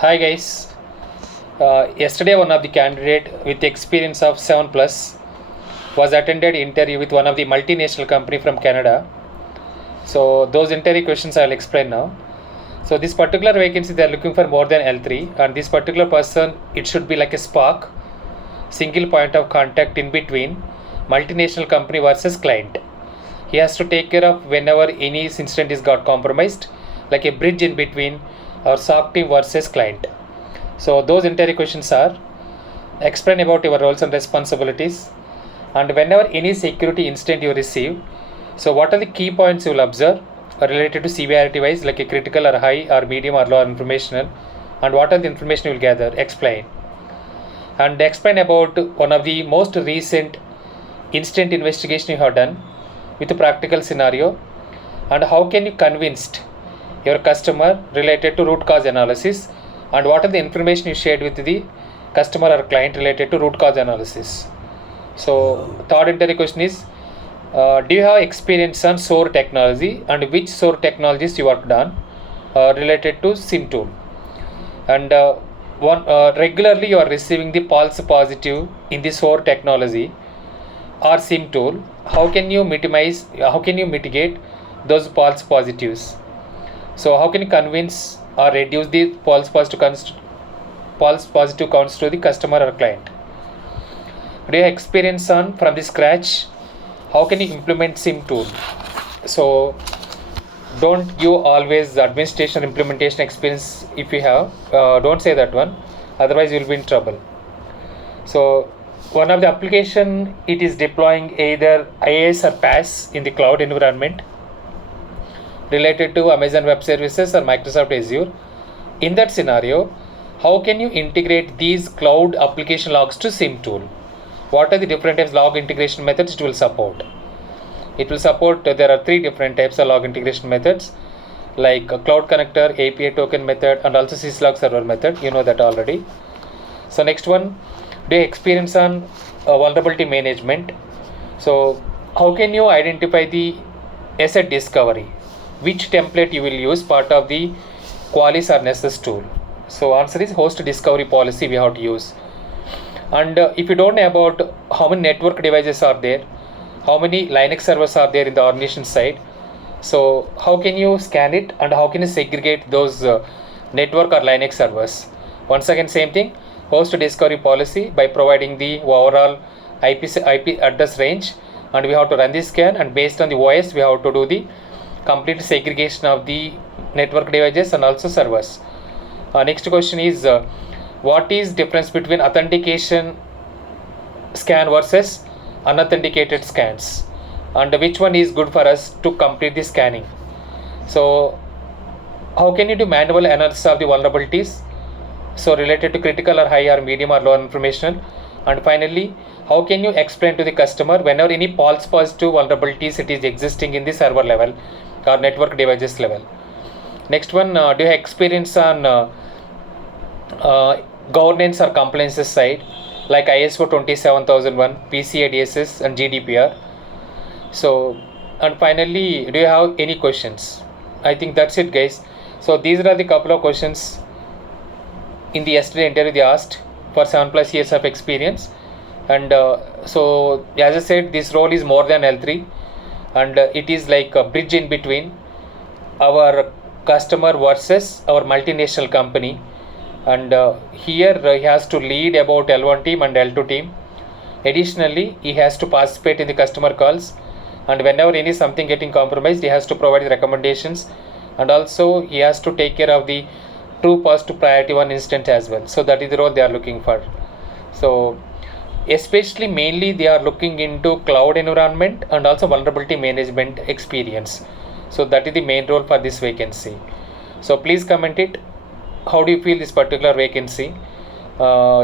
Hi guys. Yesterday one of the candidate with experience of 7 plus was attended interview with one of the multinational company from Canada. So those interview questions I'll explain now. So this particular vacancy they are looking for more than L3, and this particular person it should be like a spark, single point of contact in between multinational company versus client. He has to take care of whenever any incident is got compromised, like a bridge in between our SOC team versus client. So those interview questions are: explain about your roles and responsibilities, and whenever any security incident you receive, so what are the key points you will observe related to severity wise, like a critical or high or medium or low informational, and what are the information you will gather, explain. And explain about one of the most recent incident investigation you have done with a practical scenario, and how can you convinced your customer related to root cause analysis, and what are the information you shared with the customer or client related to root cause analysis. So third interview question is, do you have experience on SOAR technology, and which SOAR technologies you worked on related to SIM tool, and regularly you are receiving the false positive in the SOAR technology or SIM tool. How can you mitigate those false positives? So how can you convince or reduce the false positive counts to the customer or client? Do you have experience on from the scratch? How can you implement SIM tool? So don't give always administration implementation experience. If you have, don't say that one, otherwise you will be in trouble. So one of the application, it is deploying either IaaS or PaaS in the cloud environment related to Amazon Web Services or Microsoft Azure. In that scenario, how can you integrate these cloud application logs to SIM tool? What are the different types of log integration methods it will support? It will support, there are 3 different types of log integration methods, like a cloud connector, API token method, and also syslog server method. You know that already. So next one, do you experience on vulnerability management? So how can you identify the asset discovery? Which template you will use part of the Qualys or Nessus tool? So answer is host discovery policy we have to use. And if you don't know about how many network devices are there, how many Linux servers are there in the organization side, so how can you scan it, and how can you segregate those network or Linux servers? Once again, same thing, host discovery policy by providing the overall IP address range, and we have to run the scan, and based on the OS we have to do the complete segregation of the network devices and also servers. Next question is, what is difference between authentication scan versus unauthenticated scans, and which one is good for us to complete the scanning? So how can you do manual analysis of the vulnerabilities, so related to critical or high or medium or low information? And finally, how can you explain to the customer whenever any false positive vulnerabilities it is existing in the server level or network devices level? Next one, do you have experience on governance or compliances side, like ISO 27001, PCI DSS, and GDPR? So, and finally, do you have any questions? I think that's it, guys. So these are the couple of questions in the yesterday interview they asked for 7+ years of experience. And so as I said, this role is more than L3, and it is like a bridge in between our customer versus our multinational company. And here he has to lead about L1 team and L2 team. Additionally, he has to participate in the customer calls, and whenever any something getting compromised, he has to provide the recommendations, and also he has to take care of the true positive priority 1 incident as well. So that is the role they are looking for. So especially mainly they are looking into cloud environment and also vulnerability management experience. So that is the main role for this vacancy. So please comment it. How do you feel this particular vacancy?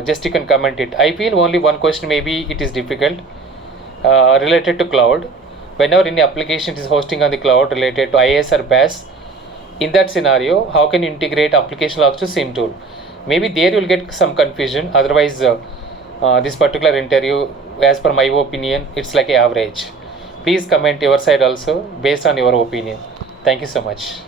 Just you can comment it. I feel only one question maybe it is difficult related to cloud. Whenever any application is hosting on the cloud related to IaaS or PaaS, in that scenario, how can you integrate application logs to SIM tool? Maybe there you will get some confusion. Otherwise, this particular interview, as per my opinion, it's like average. Please comment your side also based on your opinion. Thank you so much.